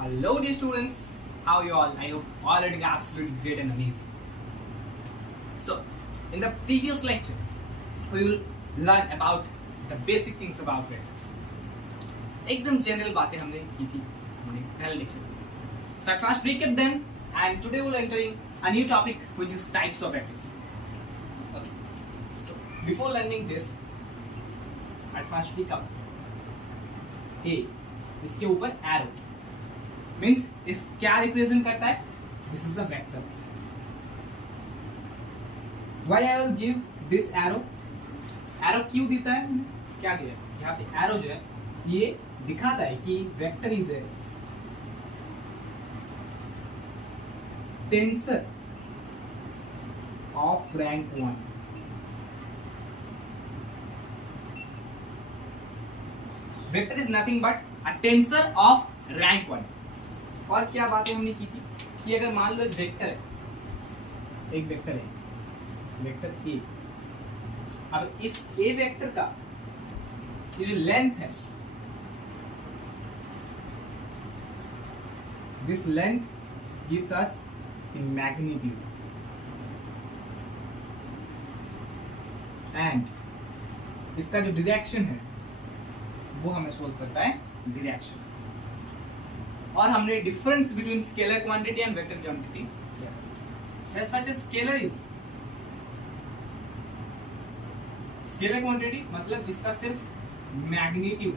Hello dear students, how are you all? I hope all are doing absolutely great and amazing. So, in the previous lecture, we will learn about the basic things about vectors. एकदम general बातें हमने की थी हमने पहले lecture में. So at first recap then, and today we'll entering a new topic which is types of vectors. Okay. So before learning this, at first recap. A इसके ऊपर arrow means इस क्या रिप्रेजेंट करता है? This is a vector. Why I will give this arrow? Arrow क्यों देता है? क्या दिया है? यहाँ पे arrow जो है ये दिखाता है कि vector is a tensor of rank 1. Vector is nothing but a tensor of rank 1. और क्या बातें हमने की थी कि अगर मान लो एक वेक्टर है, वेक्टर ए. अब इस ए वेक्टर का ये जो लेंथ है, this length gives us the magnitude and इसका जो डायरेक्शन है वो हमें सोल्व करता है डायरेक्शन. और हमने difference between scalar quantity and vector quantity. Such a scalar is scalar quantity मतलब जिसका सिर्फ मैग्नीट्यूड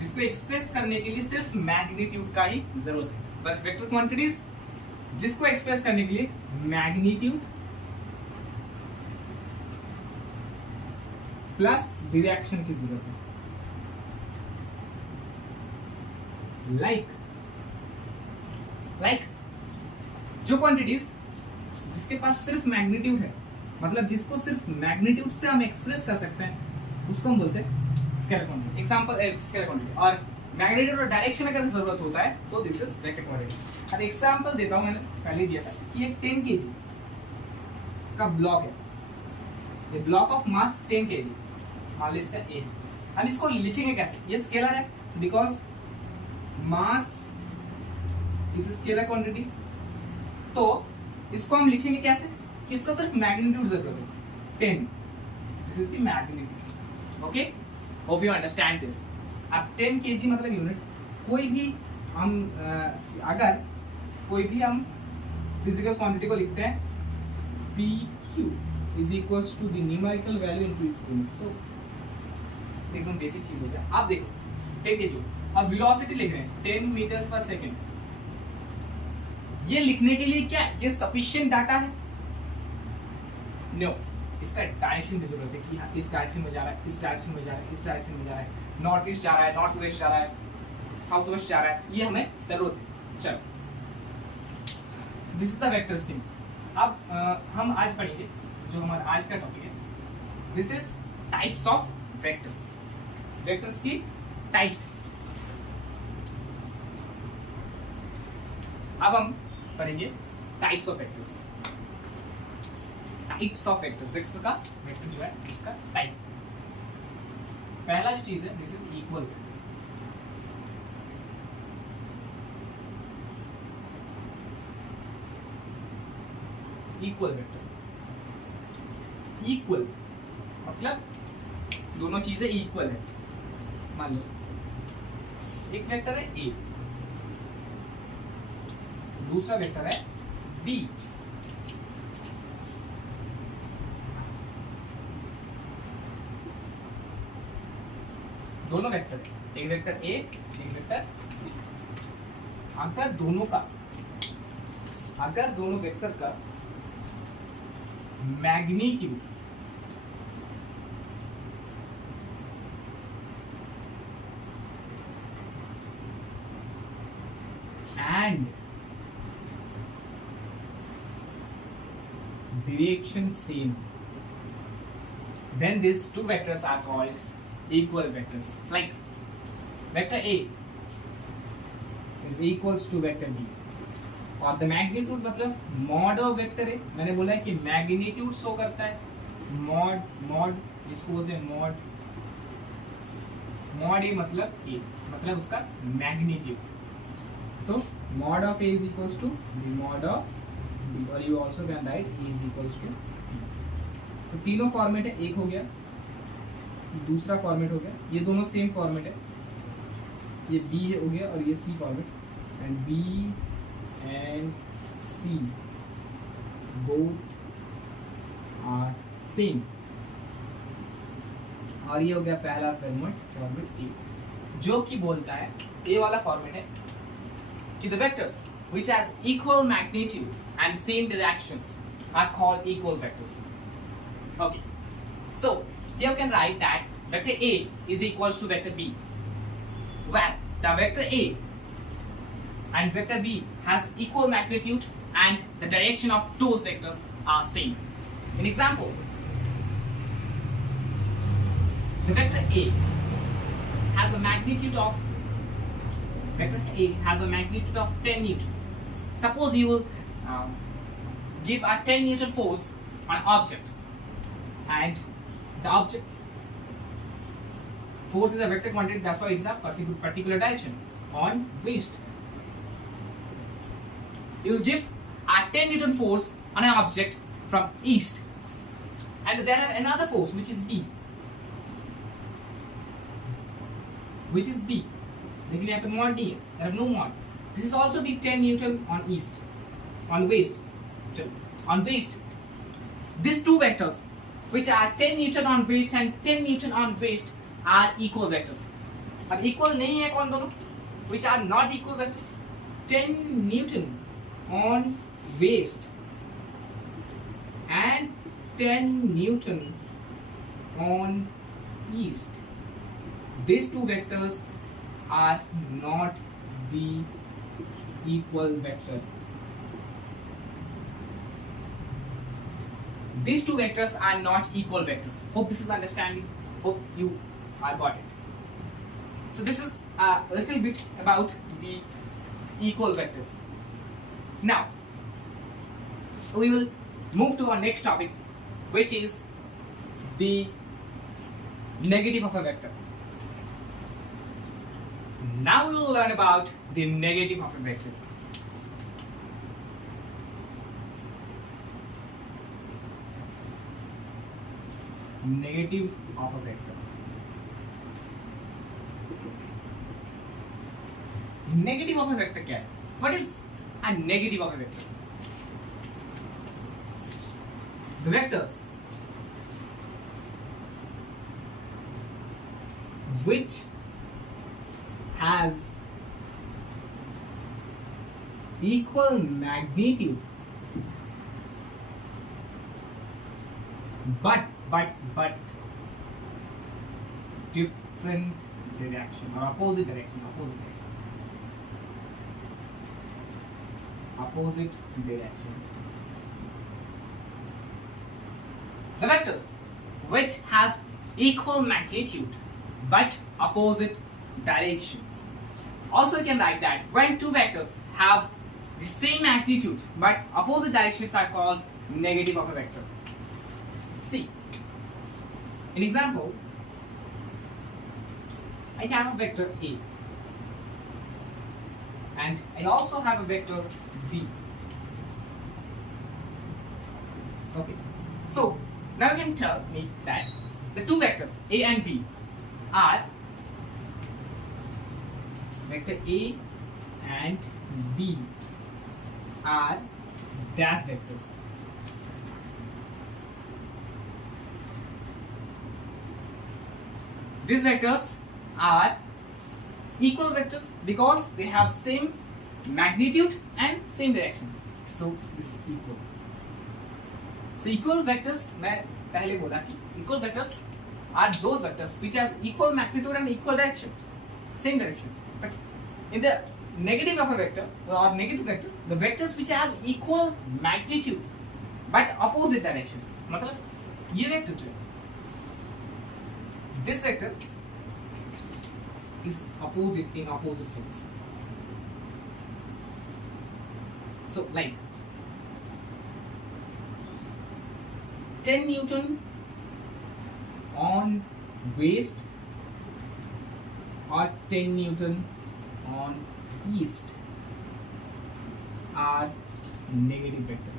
जिसको एक्सप्रेस करने के लिए सिर्फ मैग्नीट्यूड का ही जरूरत है. बट वेक्टर क्वांटिटीज जिसको एक्सप्रेस करने के लिए मैग्नीट्यूड प्लस डायरेक्शन की जरूरत है. लाइक जो क्वांटिटीज जिसके पास सिर्फ मैग्नीट्यूड है, मतलब जिसको सिर्फ मैग्नीट्यूड से हम एक्सप्रेस कर सकते हैं, उसको हम बोलते हैं scalar quantity. Example scalar quantity. और मैग्नीट्यूड और डायरेक्शन अगर जरूरत होता है तो दिस इज वेक्टर क्वांटिटी. अब एग्जांपल देता हूं, मैंने पहले दिया था कि एक 10 kg का ब्लॉक है. ये ब्लॉक ऑफ मास 10 kg मान लो इसका ए. हम इसको लिखेंगे कैसे? ये स्केलर है because mass is scalar quantity. तो इसको हम लिखेंगे कैसे कि इसका सिर्फ मैग्नीट्यूड जरूरत है 10. This is the magnitude. Okay, hope you understand this. अब 10 kg मतलब यूनिट. कोई भी हम अगर कोई भी हम फिजिकल क्वांटिटी को लिखते हैं PQ is equals to the numerical value into its limit. So एकदम बेसिक चीज हो गया. आप देखो 10 kg अब वेलोसिटी लिख रहे हैं 10 मीटर्स पर सेकंड. ये लिखने के लिए क्या ये सफिशिएंट डाटा है? नो. इसका डायरेक्शन की जरूरत है कि हाँ इस डायरेक्शन में जा रहा है, इस डायरेक्शन में जा रहा है, इस डायरेक्शन में जा रहा है, नॉर्थ ईस्ट जा रहा है, नॉर्थ वेस्ट जा रहा है, साउथ वेस्ट जा रहा है. ये हमें जरूरत है. चलो, this is the vectors things. अब हम आज पढ़ेंगे जो हमारा आज का टॉपिक है. This is types of vectors. Vectors की टाइप्स. अब हम पढ़ेंगे types of vectors. Types of vectors. इसका वेक्टर जो है उसका टाइप. पहला जो चीज है this is equal. Equal vector. Equal मतलब दोनों चीजें इक्वल है. मान लो एक वेक्टर है ए, दूसरा वेक्टर है बी. दोनों वेक्टर, एक वेक्टर ए एक वेक्टर. अगर दोनों वेक्टर का magnitude and direction same, then these two vectors are called equal vectors. Like vector A is equals to vector B. और द मैग्नीट्यूड मतलब मॉड ऑफ वेक्टर है. मैंने बोला है कि मैग्नीट्यूड शो करता है. मॉड इसको बोलते हैं मॉड मॉड ए मतलब ए, मतलब उसका मैग्नीट्यूड। तो mod of A is equals to the mod of B, और you also can write A is equals to. तो तीनों फॉर्मेट है, एक हो गया, दूसरा फॉर्मेट हो गया, ये दोनों सेम फॉर्मेट है, ये बी हो गया और ये C format, and B and C both are same. और ये हो गया पहला फॉर्मेट, फॉर्मेट ए, जो कि बोलता है, ए वाला फॉर्मेट है कि the vectors which has equal magnitude and same directions are called equal vectors. Okay, so here you can write that vector A is equals to vector B, where the vector A and vector B has equal magnitude and the direction of those vectors are same. An example, the vector A has a magnitude of vector A has a magnitude of 10 Newton. Suppose you will give a 10 Newton force on an object, and the object's force is a vector quantity, that's why it's a particular direction on waist. You will give a 10 Newton force on an object from east, and there have another force which is B, लेकिन यहाँ पे mod नहीं है, there have no mod. This is also be 10 Newton on east, on waist. On waist, these two vectors, which are 10 Newton on waist and 10 Newton on waist, are equal vectors. अब equal नहीं है कौन दोनों? Which are not equal vectors? 10 Newton on waist and 10 Newton on east. These two vectors are not the equal vector. These two vectors are not equal vectors. Hope this is understanding. Hope you are got it. So this is a little bit about the equal vectors. Now we will move to our next topic, which is the negative of a vector. Now we will learn about the negative of a vector. Negative of a vector. Negative of a vector क्या है? What is a negative of a vector? The vectors which has equal magnitude but different direction or opposite direction. The vectors which has equal magnitude but opposite directions. Also you can write that when two vectors have the same magnitude but opposite directions are called negative of a vector. See, an example, I have a vector A and I also have a vector B. Okay, so now you can tell me that the two vectors A and B are vector A and B are dash vectors. These vectors are equal vectors because they have same magnitude and same direction. So this is equal. So equal vectors, मैं पहले बोला कि equal vectors are those vectors which has equal magnitude and equal directions, same direction. But in the negative of a vector or negative vector, the vectors which have equal magnitude but opposite direction. मतलब ये vector जो है, this vector is opposite in opposite sense. So like 10 Newton on waist or 10 Newton on east are negative vector.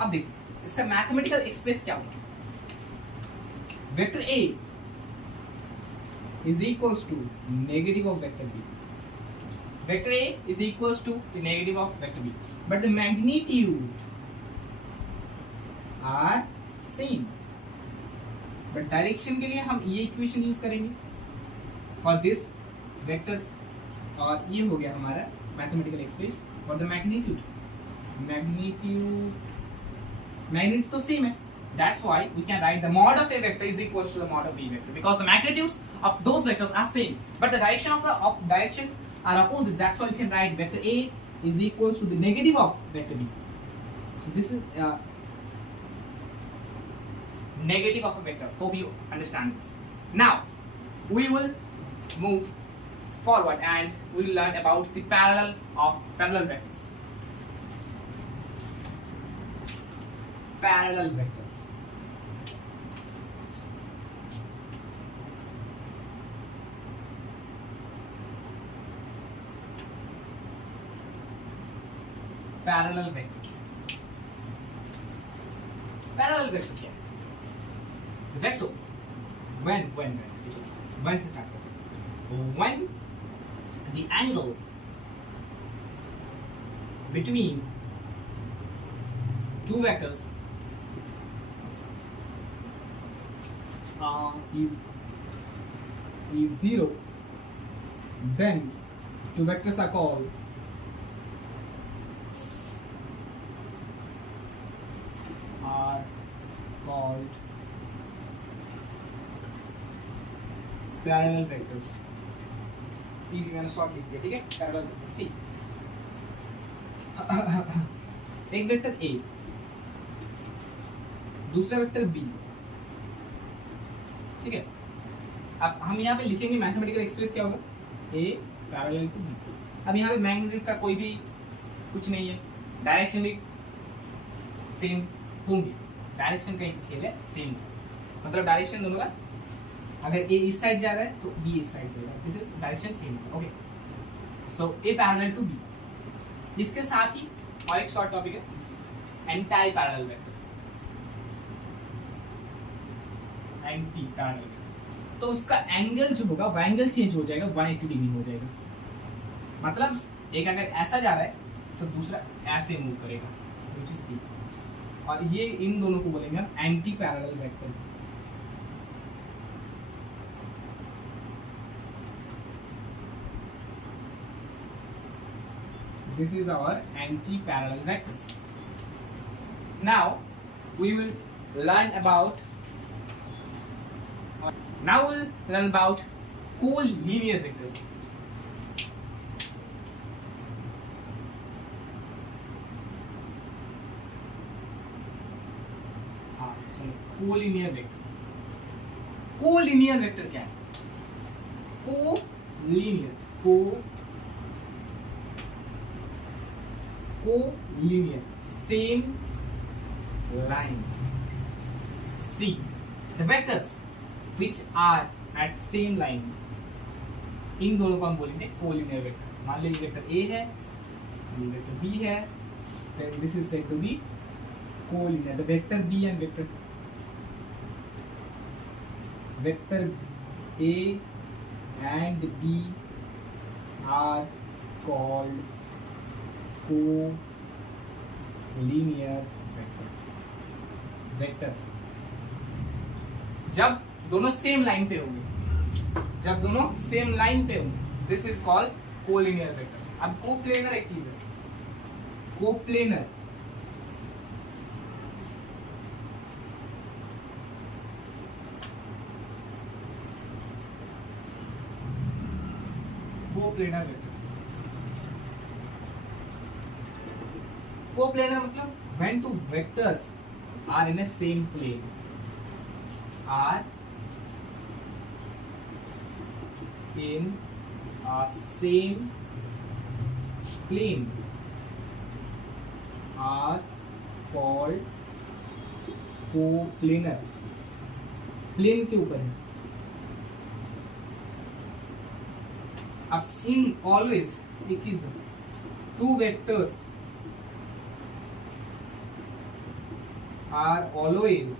अब देख इसका mathematical express क्या होगा. Vector A is equals to negative of vector B. Vector A is equals to the negative of vector B, but the magnitude are same. But direction के लिए हम ये equation use करेंगे फॉर दिस वेक्टर्स, और ये हो गया हमारा mathematical express for the magnitude. Magnitude तो सेम है. That's why we can write the mod of A vector is equals to the mod of B vector, because the magnitudes of those vectors are same, but the direction of the direction are opposite. That's why we can write vector A is equals to the negative of vector B. So this is negative of a vector. Hope you understand this. Now we will move forward and we will learn about the parallel vectors. Parallel vectors. Parallel vectors. Parallel vector क्या है? Vectors. When से start करते हैं. When the angle between two vectors is zero, then two vectors are called parallel vectors. P मैंने short लिख दिया, ठीक है. Parallel vector C. एक वेक्टर ए, दूसरा वेक्टर बी, ठीक है. अब हम यहाँ पे लिखेंगे मैथमेटिकल एक्सप्रेस क्या होगा, ए पैरेलल टू बी. अब यहाँ पे मैग्नीट्यूड का कोई भी कुछ नहीं है, डायरेक्शन भी सेम होंगे. डायरेक्शन का खेल है सेम, मतलब डायरेक्शन दोनों का, अगर ए इस साइड जा रहा है तो बी इस साइड जाएगा. This is direction same. Okay, so A parallel to B. इसके साथ ही और एक शॉर्ट टॉपिक है, this is anti parallel vector. Anti parallel तो उसका एंगल जो होगा वो एंगल चेंज हो जाएगा, 180 डिग्री हो जाएगा. मतलब एक अगर ऐसा जा रहा है तो दूसरा ऐसे मूव करेगा, व्हिच इज बी. और ये इन दोनों को बोलेंगे हम anti parallel vector. This is our anti-parallel vectors. Now we will learn about collinear vectors. collinear vectors. collinear vector क्या है? collinear same line. See the vectors which are at same line, इन दोनों को हम बोलेंगे collinear vector. मान लीजिए vector A है, ये वेक्टर B है, then this is said to be collinear. The vector B and vector A and B are called collinear vectors. जब दोनों सेम लाइन पे होंगे, this is called collinear vector. अब कोप्लेनर एक चीज है. Coplanar vectors. कोप्लेनर मतलब when two vectors are in a same plane, are in a same plane, are called coplanar. Plane के ऊपर है। अब इन ऑलवेज एक चीज है, two vectors are always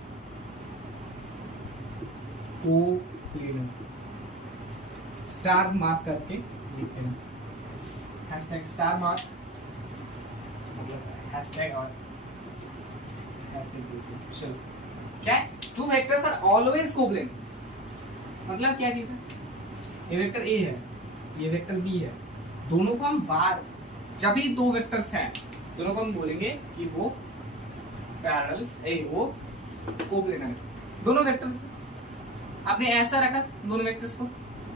coplanar. Star mark करके लिख देना, हैशटैग स्टार मार्क, मतलब हैशटैग और हैशटैग। चलो क्या है, two vectors are always coplanar, मतलब क्या चीज है, ये वेक्टर ए है, ये वेक्टर बी है, दोनों को हम बार, जब भी दो वेक्टर्स हैं दोनों को हम बोलेंगे कि वो पैरेलल, वो कोप्लेनर है। दोनों वेक्टर्स आपने ऐसा रखा, दोनों वेक्टर्स को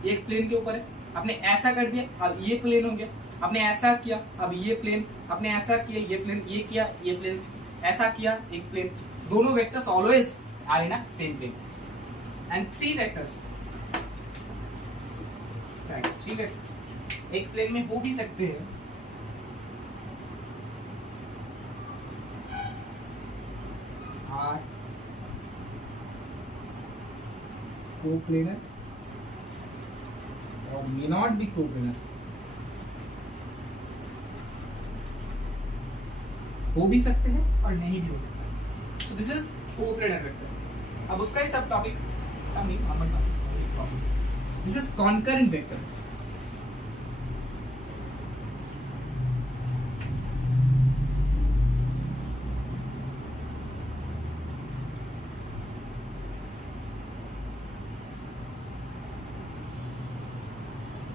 एक प्लेन के ऊपर है, आपने ऐसा कर दिया, अब ये प्लेन हो गया, आपने ऐसा किया, अब ये प्लेन, आपने ऐसा किया, ये प्लेन, ये किया, ये प्लेन, ऐसा किया, एक प्लेन, दोनों vectors always are in a same plane. And three vectors एक प्लेन में हो भी सकते हैं, आर कोप्लेनर और may not be कोप्लेनर, हो भी सकते हैं और नहीं भी हो सकते। So this is coplanar vector. अब उसका subtopic, this is concurrent vector.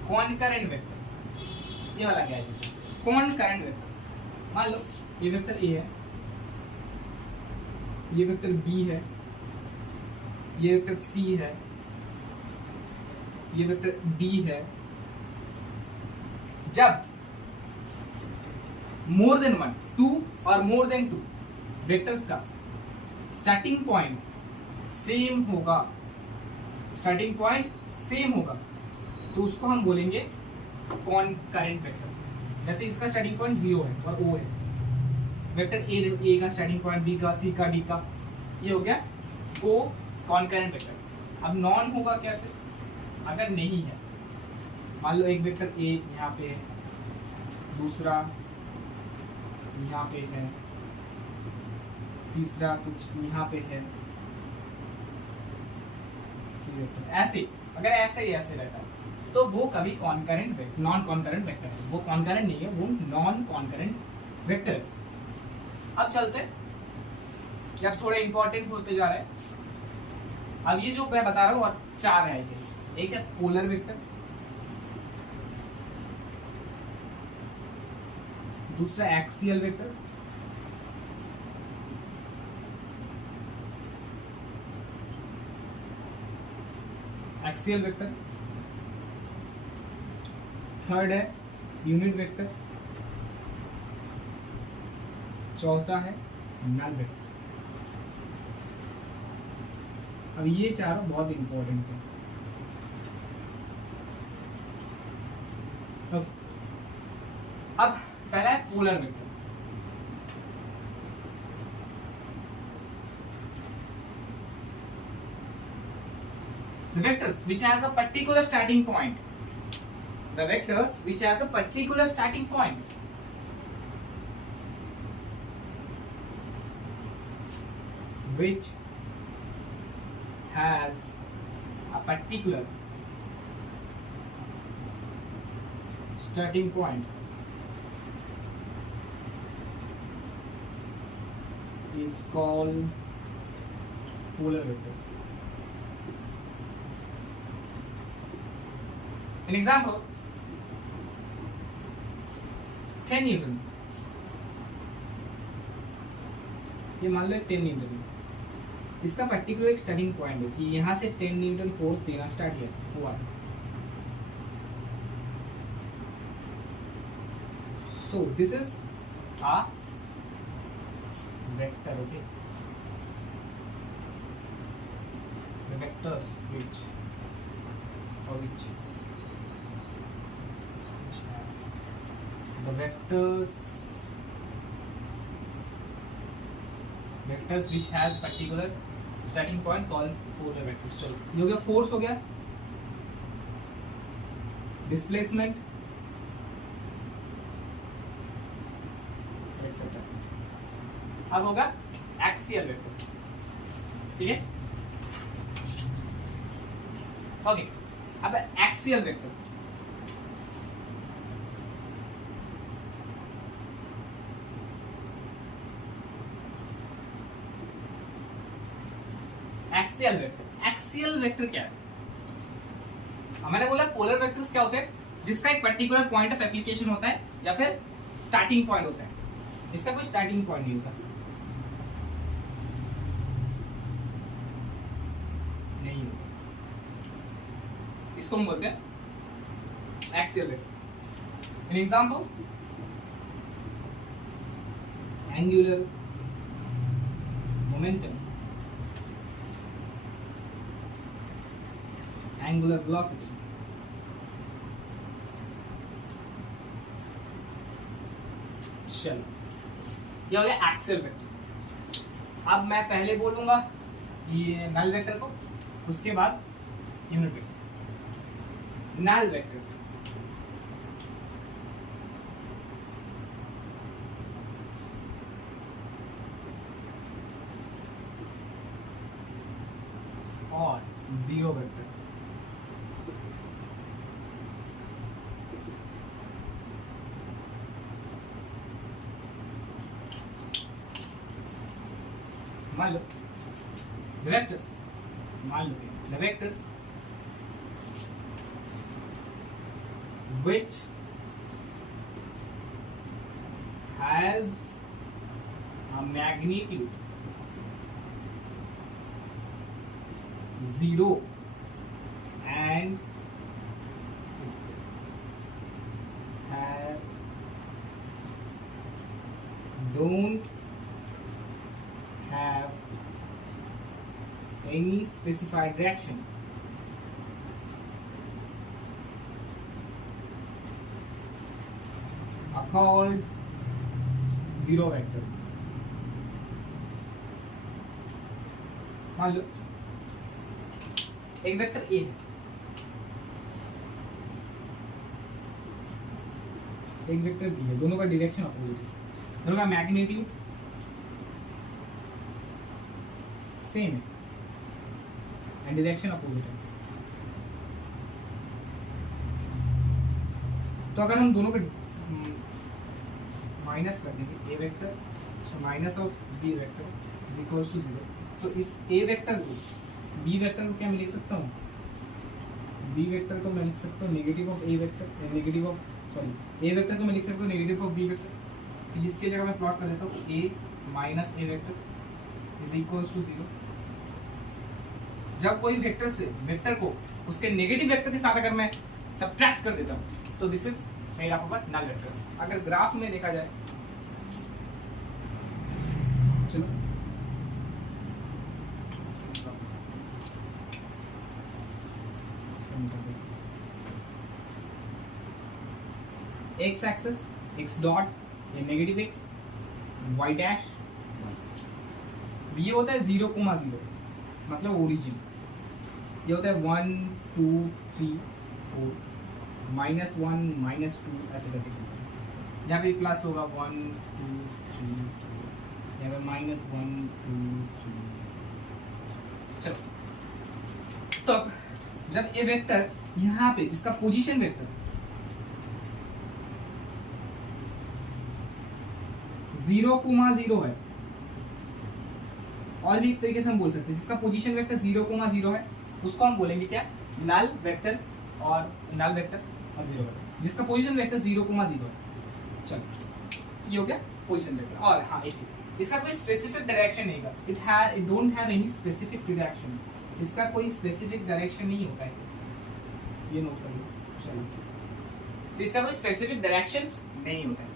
Concurrent vector, ये वाला क्या है, कॉन्करेंट वेक्टर। मान लो ये वेक्टर ए है, ये वेक्टर बी है, ये वेक्टर सी है, ये वेक्टर डी है। जब मोर देन वन, टू और मोर देन टू वेक्टर्स का स्टार्टिंग पॉइंट सेम होगा, स्टार्टिंग पॉइंट सेम होगा, तो उसको हम बोलेंगे कॉन्करेंट वेक्टर। जैसे इसका स्टार्टिंग पॉइंट 0 है और O है, वेक्टर ए का स्टार्टिंग पॉइंट बी का, सी का, डी का, ये हो गया को कॉन्करेंट वेक्टर। अब नॉन होगा कैसे, अगर नहीं है, मान लो एक वेक्टर ए यहाँ पे है, दूसरा यहाँ पे है, तीसरा कुछ यहाँ पे है, ऐसे अगर ऐसे ही ऐसे रहता है तो वो कभी कॉन्करेंट, नॉन कॉन्करेंट वेक्टर है। वो कॉन्करेंट नहीं है, वो नॉन कॉन्करेंट वेक्टर है। अब चलते जब थोड़े इंपॉर्टेंट होते जा रहे हैं। अब ये जो मैं बता रहा हूँ और चार है, एक है पोलर वेक्टर, दूसरा axial vector, axial vector, third है यूनिट वेक्टर, चौथा है नल वेक्टर। अब ये चारों बहुत इंपॉर्टेंट है। अब पहला है polar vector. The vectors which has a particular starting point. The vectors which has a particular starting point. Which has a particular starting point is called polar vector. An example, 10 Newton, ये मान लो 10 Newton, इसका particular एक starting point है कि यहाँ से 10 Newton force देना start हुआ। सो this is a vector, okay, the vectors which for which the vectors which has particular starting point call polar vectors. चलो ये हो गया फोर्स, हो गया डिस्प्लेसमेंट एक्सेट्रा। अब होगा एक्सियल वेक्टर, ठीक है। ओके, अब एक्सियल वेक्टर। एक्सियल वेक्टर क्या है? मैंने बोला पोलर वेक्टर्स क्या होते हैं, जिसका एक पर्टिकुलर पॉइंट ऑफ एप्लीकेशन होता है या फिर स्टार्टिंग पॉइंट होता है। इसका कोई स्टार्टिंग पॉइंट नहीं होता, नहीं होता। इसको हम बोलते हैं axial vector. An example, angular momentum, angular velocity, चलो ये हो गया एक्सियल वेक्टर। अब मैं पहले बोलूंगा ये नल वेक्टर को, उसके बाद यूनिट वेक्टर। नल वेक्टर और जीरो वेक्टर। मान लो the vectors, मान लो the vectors which has a magnitude 0 and don't have any specified direction are called zero vector। मान लो एक वेक्टर ए है, एक वेक्टर बी है, दोनों का डायरेक्शन अपोजिट है, दोनों का मैग्नीट्यूड सेम है एंड डायरेक्शन अपोजिट है। तो अगर हम दोनों को माइनस कर देंगे, A vector minus of B vector is equals to 0। So इस ए वेक्टर को बी वेक्टर को क्या मैं लिख सकता हूँ, बी वेक्टर को मैं लिख सकता हूँ negative of A vector, negative of sorry A vector को मैं लिख सकता हूँ नेगेटिव ऑफ बी वेक्टर। तो इसकी जगह मैं प्लॉट कर देता हूँ A minus A vector is equals to 0। जब कोई वेक्टर से वेक्टर को उसके नेगेटिव वेक्टर के साथ अगर मैं सब्ट्रैक्ट कर देता हूँ तो this is made up of null vectors. अगर ग्राफ में देखा जाए, चलो एक्स एक्सिस एक्स डॉट ये नेगेटिव एक्स, वाई डैश ये होता है 0,0 मतलब ओरिजिन। ये होता है 1 2 3 4 -1 -2 ऐसे करके चलता है। यहाँ पे प्लस होगा 1 2 3 4, यहाँ पे -1 2 3। चलो तो जब ये वेक्टर यहाँ पे जिसका पोजीशन वेक्टर 0,0 है, और भी एक तरीके से हम बोल सकते हैं जिसका पोजीशन वेक्टर 0,0 है उसको हम बोलेंगे क्या, नल वेक्टर्स और नल वेक्टर और जीरो वेक्टर जिसका पोजीशन वेक्टर 0,0 है। चलो ये हो गया पोजीशन वेक्टर। और हाँ एक चीज, इसका कोई स्पेसिफिक डायरेक्शन नहीं है, it don't have any specific direction, इसका कोई स्पेसिफिक डायरेक्शन नहीं होता है, ये नोट कर लो। चलो तो इसका कोई स्पेसिफिक डायरेक्शन नहीं होता है।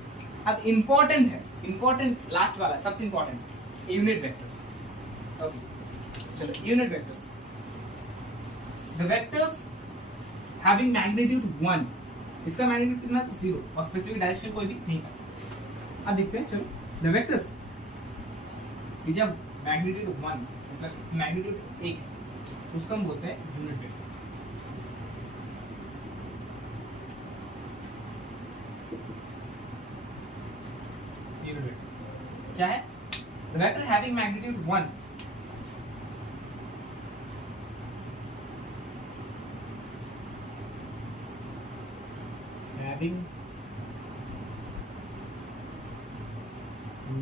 अब इंपॉर्टेंट है, इंपॉर्टेंट लास्ट वाला सबसे इंपॉर्टेंट यूनिट वेक्टर्स। ओके चलो unit vectors, the vectors having magnitude 1, इसका मैग्नीट्यूड कितना 0 और स्पेसिफिक डायरेक्शन कोई भी नहीं था। अब देखते हैं चलो द वेक्टर्स जब मैग्नीट्यूड 1 मतलब मैग्नीट्यूड 1 उसको हम बोलते हैं यूनिट वेक्टर। यूनिट वेक्टर क्या है? The vector having magnitude 1 having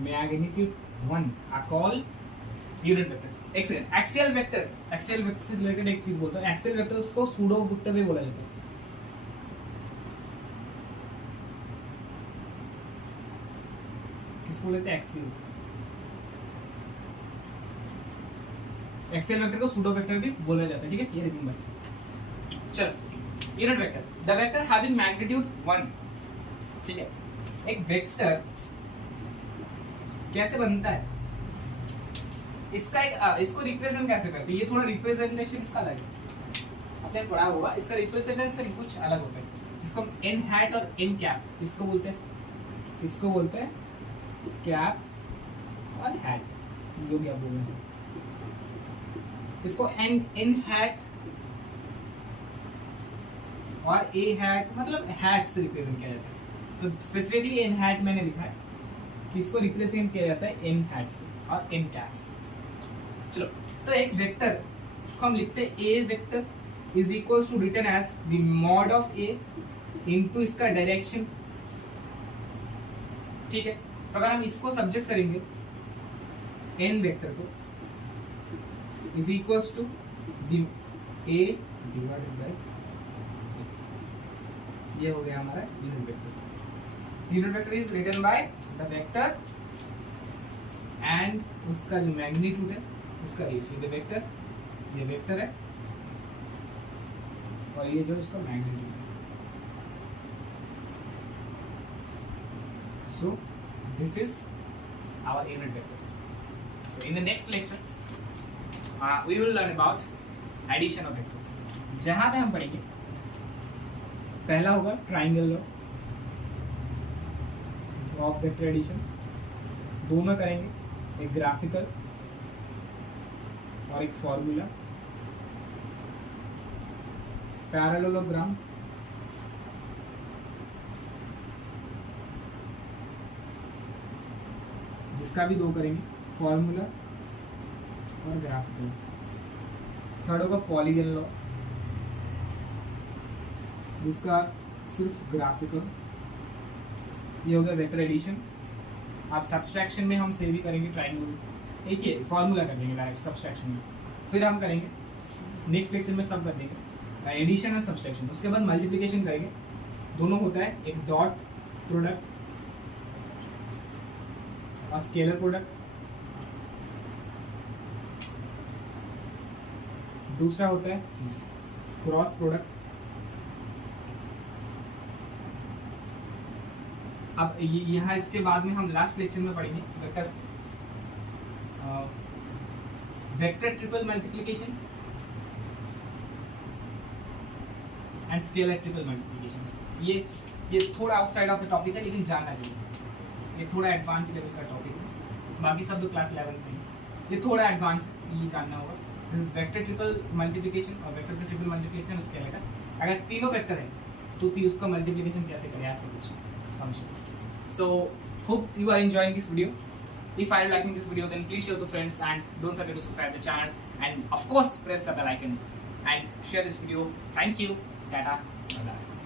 magnitude 1 are called unit vectors. Excellent. Axial vector से रिलेटेड एक चीज बोलता हूँ, एक्सियल वेक्टर उसको सूडो वेक्टर भी बोला जाता है। किसको बोलते हैं? एक्सियल वेक्टर को सूडो वेक्टर भी बोला जाता है, ठीक है? ये रिमेंबर। चलो, unit vector, the vector having magnitude 1, ठीक है? एक वेक्टर कैसे बनता है, इसका एक इसको रिप्रेजेंट कैसे करते हैं, ये थोड़ा रिप्रेजेंटेशन इसका अलग है, आपने पढ़ा होगा। इसका रिप्रेजेंटेशन कुछ अलग होता है, जिसको हम एन हैट और एन कैप इसको बोलते हैं। इसको बोलते हैं कैप और हैट, जो भी आप बोलना चाहिए। इसको एन हैट और ए हैट मतलब हैट से रिप्रेजेंट किया जाता है। तो स्पेसिफिकली एन हैट मैंने लिखा है कि इसको रिप्रेजेंट किया जाता है एन हैट से और एन कैप से। चलो, तो एक वेक्टर को हम लिखते हैं A vector is equals to written as the mod of A into इसका डायरेक्शन, ठीक है? तो अगर हम इसको सब्जेक्ट करेंगे एन वेक्टर को is equals to the A divided by, ये हो गया हमारा unit vector. Unit vector is written by the vector and उसका जो मैग्नीट्यूड है उसका एरिया। ये वेक्टर है और ये जो उसका मैग्नीट्यूड है। So this is our unit vectors. So in the next lecture we will learn about addition of vectors, जहां पे हम पढ़ेंगे पहला होगा triangle law of vector addition, दोनों करेंगे, एक ग्राफिकल और एक फॉर्मूला, पैरेललोग्राम, जिसका भी दो करेंगे, फॉर्मूला और ग्राफिकल। थर्ड होगा पॉलीगन लॉ, जिसका सिर्फ ग्राफिकल। ये हो गया वेक्टर एडिशन। आप सब्सट्रैक्शन में हम सेव ही करेंगे ट्राइंगल, एक ही फॉर्मूला कर देंगे डायरेक्ट सब्सट्रैक्शन में, फिर हम करेंगे नेक्स्ट लेक्चर में सब कर देंगे एडिशन और सब्सट्रैक्शन। उसके बाद मल्टीप्लिकेशन करेंगे, दोनों होता है एक डॉट प्रोडक्ट और स्केलर प्रोडक्ट, दूसरा होता है क्रॉस प्रोडक्ट। अब यहाँ इसके बाद में हम लास्ट लेक्चर में पढ़ेंगे vectors, vector triple multiplication and scalar triple multiplication. ये थोड़ा आउटसाइड ऑफ द टॉपिक है, लेकिन जानना चाहिए। ये थोड़ा एडवांस लेवल का टॉपिक है, बाकी सब तो क्लास 11 में है, ये थोड़ा एडवांस है, ये जानना होगा। This is vector triple multiplication और वेक्टर ट्रिपल मल्टीप्लिकेशन स्केलर का। अगर तीनों वेक्टर है तो उसका मल्टीप्लिकेशन कैसे करें, ऐसे कुछ functions. So hope you are enjoying this video. If I are liking this video, then please share to friends and don't forget to subscribe the channel and of course press the bell icon and share this video. Thank you. Tata. Bye bye.